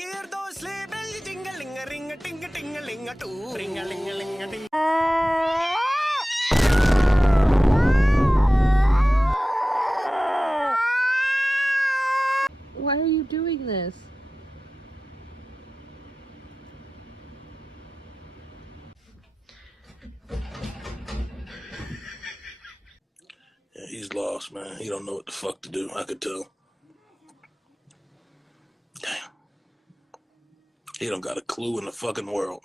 hear those sleigh bells jingling a ring a ting a ting a ling a too. Ring a ling a ling a ting. Why are you doing this? Yeah, he's lost, man. He don't know what the fuck to do. I could tell. Damn. He don't got a clue in the fucking world.